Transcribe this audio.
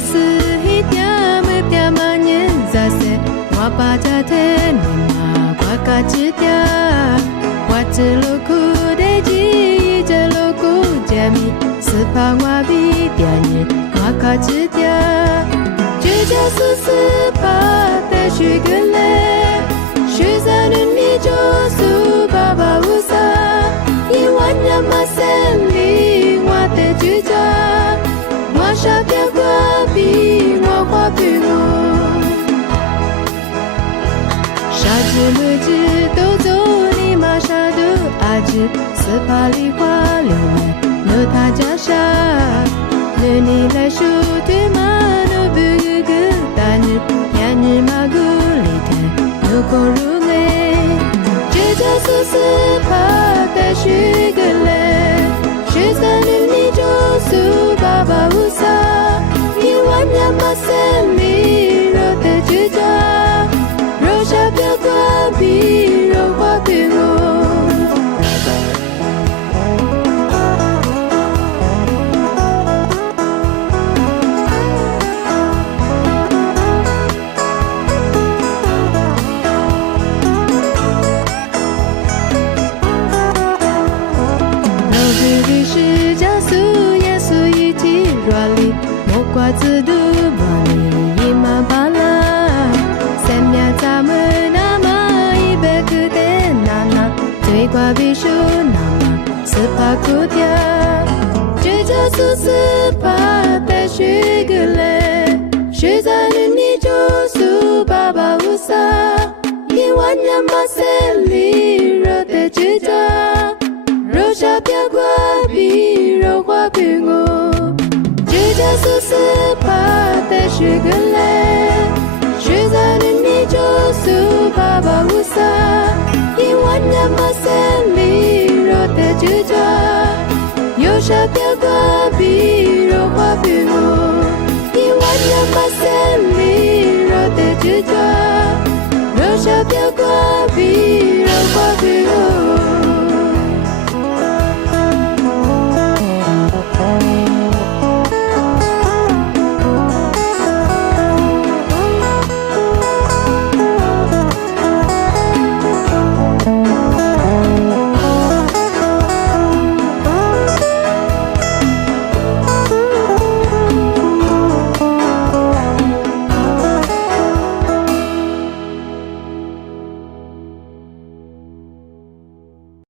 是一点没点嘛年在些，我把家天你嘛我家知点，我只路苦的记着路苦着咪，是怕我比点你我家知点，就叫是怕的许个嘞，许在你就是爸爸无啥，一万人嘛生里我的主家。我傻边过比我花比我，傻子没子都走你马傻的阿子，是怕梨花流泪，那他家傻，那你来说对嘛？那不个大日，呀日嘛个里头，那个如来，这就是怕的许个嘞，许三日你就是爸爸无啥。嘛生里肉的主家，肉下表瓜比肉花比我。老子的是加速耶稣一起软里，莫挂自度。挂比数那么是怕哭掉，这就是怕的许个嘞，许在你就是爸爸无啥，一万人嘛生里肉的指甲，肉下表挂比肉花比我，这就是怕的许个嘞，许在你就是爸爸无啥。一万人嘛生里肉的主家，有啥表挂比肉花比我。